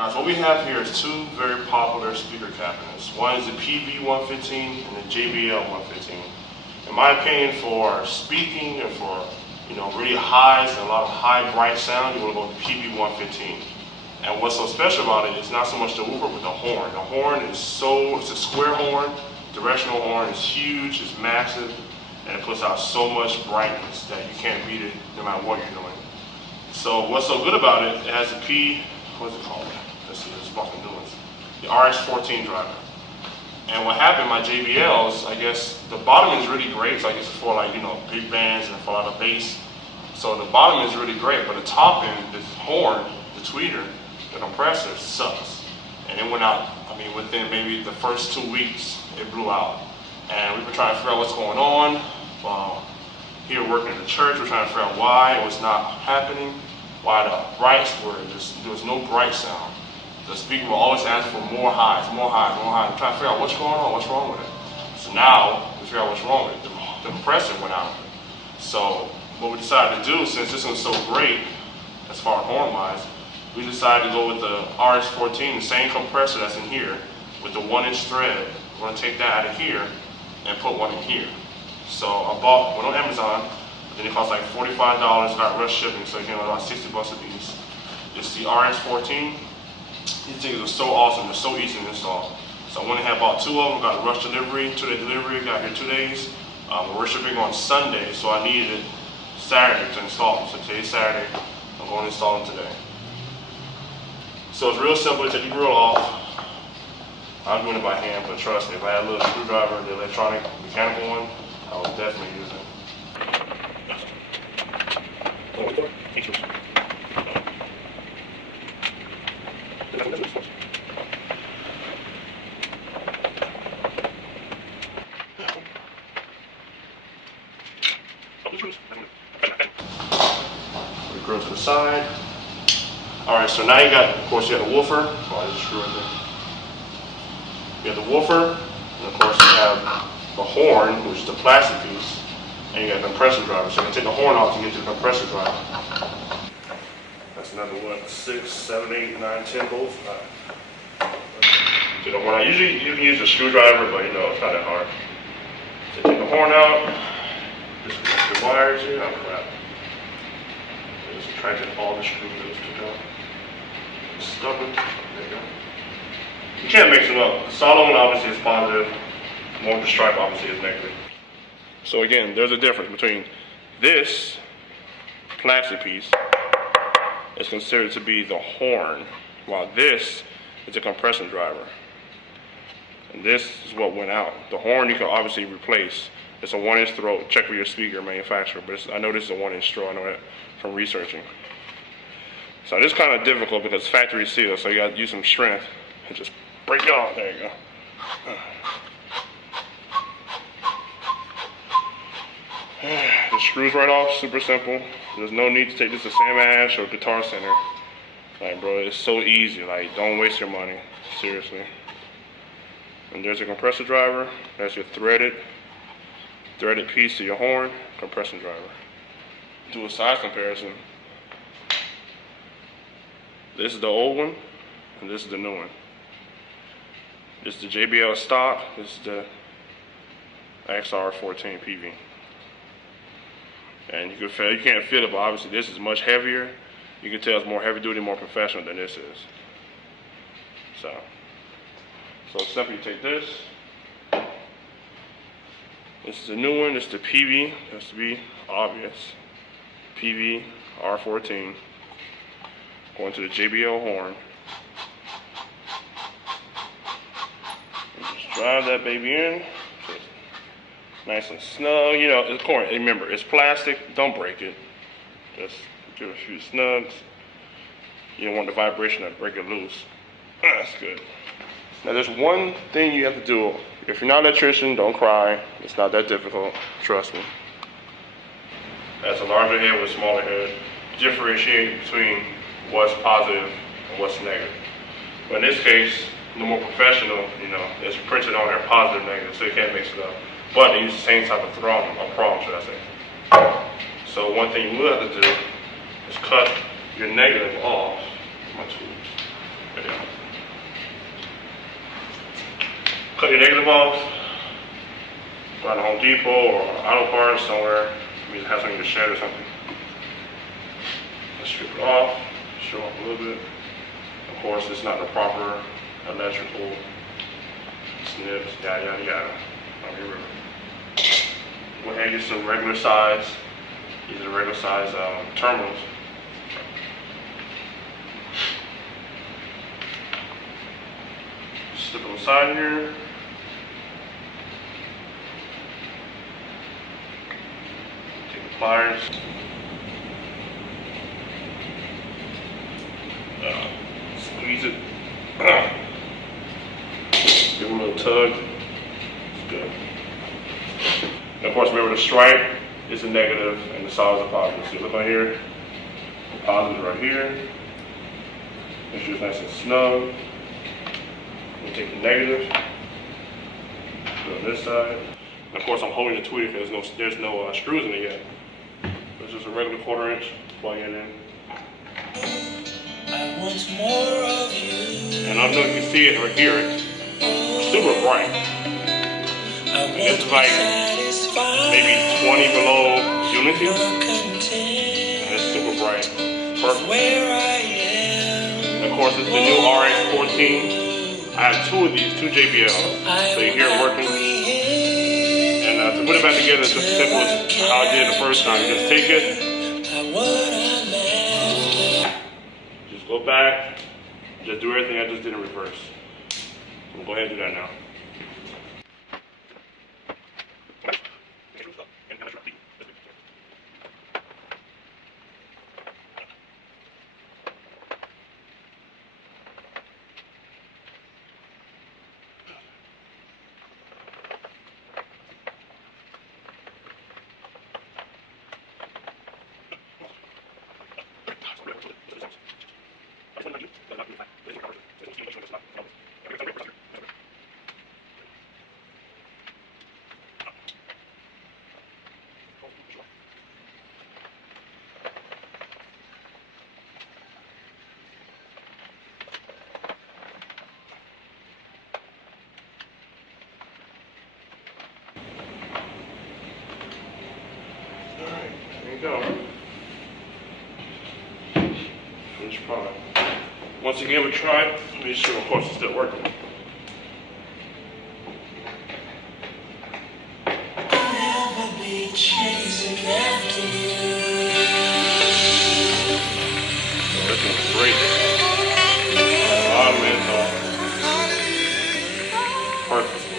Guys, what we have here is two very popular speaker cabinets. One is the PV115 and the JBL115. In my opinion, for speaking and for really highs and a lot of high bright sound, you want to go with the PV115. And what's so special about it is not so much the woofer, but the horn. The horn is it's a square horn, directional horn. It's huge, it's massive, and it puts out so much brightness that you can't beat it no matter what you're doing. So what's so good about it, it has a what's it called? Let's see, there's a bunch of new ones. The RX14 driver. And what happened, my JBLs, I guess the bottom is really great, so I guess it's for big bands and for a lot of bass. So the bottom is really great, but the top end, this horn, the tweeter, the compressor sucks. And it went out, within maybe the first 2 weeks, it blew out. And we've been trying to figure out what's going on. Here working in the church, we're trying to figure out why it was not happening, why the brights there was no bright sound. The speaker will always ask for more highs, more highs, more highs. We're trying to figure out what's going on, what's wrong with it. So now, we figure out what's wrong with it. The compressor went out. So what we decided to do, since this one's so great, as far as horn-wise, we decided to go with the RX14, the same compressor that's in here, with the 1-inch thread. We're gonna take that out of here and put one in here. So I bought one on Amazon, but then it cost like $45, got rush shipping, so it came about 60 bucks a piece. It's the RX14. These things are so awesome, they're so easy to install. So I went ahead and bought two of them, got a rush delivery, 2-day delivery, got here 2 days. We're shipping on Sunday, so I needed it Saturday to install them. So today's Saturday, I'm going to install them today. So it's real simple, you take the grill off. I'm doing it by hand, but trust me, if I had a little screwdriver, the electronic, mechanical one, I would definitely use it. The grill to the side. Alright, so now you got, of course, you have the woofer. Oh, there's a screw right there. You have the woofer, and of course you have the horn, which is the plastic piece, and you got the compressor driver. So you can take the horn off to get to the compressor driver. That's another what, 6, 7, 8, 9, 10 bolts. Take the horn out. Usually you can use a screwdriver, but it's not that hard. So take the horn out. Just the wires here. Oh crap. Just try to get all the screws that was took out. Stubborn. There you go. You can't mix it up. The solid one obviously is positive. More of the stripe obviously is negative. So again, there's a difference between this plastic piece is considered to be the horn, while this is a compression driver. And this is what went out. The horn you can obviously replace. It's a 1-inch throat. Check with your speaker manufacturer, but I know this is a 1-inch throat. I know that from researching. So this is kind of difficult because it's factory sealed, so you got to use some strength and just break it off. There you go. The screws right off, super simple. There's no need to take this to Sam Ash or Guitar Center. Like, bro, it's so easy. Like, don't waste your money. Seriously. And there's a compressor driver. That's your threaded piece to your horn, compression driver. Do a size comparison. This is the old one, and this is the new one. This is the JBL stock. This is the XR14 PV. And you can't feel it, but obviously this is much heavier. You can tell it's more heavy duty, more professional than this is. So simply take this. This is the new one. This is the PV. Has to be obvious. PV R14. Going to the JBL horn. And just drive that baby in. Just nice and snug. Of course, remember, it's plastic. Don't break it. Just give it a few snugs. You don't want the vibration to break it loose. That's good. Now there's one thing you have to do. If you're not an electrician, don't cry. It's not that difficult. Trust me. That's a larger head with a smaller head. Differentiate between what's positive and what's negative. But in this case, the more professional, it's printed on there positive, negative, so you can't mix it up. But they use the same type of prong, should I say. So one thing you will have to do is cut your negative off. My tools. video. Cut your negative off. Go out to Home Depot or Auto Parts somewhere. Maybe have something to shed or something. Let's strip it off, show off a little bit. Of course, it's not the proper electrical snips, yada yada yada. Go ahead and get some regular size. These are the regular size terminals. Slip them aside here. Take the pliers. Squeeze it. Give it a little tug. It's good. And of course, remember the stripe is a negative and the solid is a positive. So you look on here, the positive is right here. Make sure it's nice and snug. We'll take the negative, go on this side. And of course, I'm holding the tweeter because there's no screws in it yet. It's just a regular 1/4 inch, plug it in. I want more of you. And I don't know if you can see it or hear it. It's super bright. And this is like maybe 20 below Unity. And it's super bright. Perfect. And of course, it's the new RX14. I have 2 of these, 2 JBL. So you hear it working. And to put it back together, it's just as simple as how I did it the first time. You just take it. Just go back. Just do everything I just did in reverse. So we'll go ahead and do that now. There you go. Finished product. Once you give it a try, make sure, of course, it's still working. I'll never be chasing after you. Looking great. A lot of men, perfect.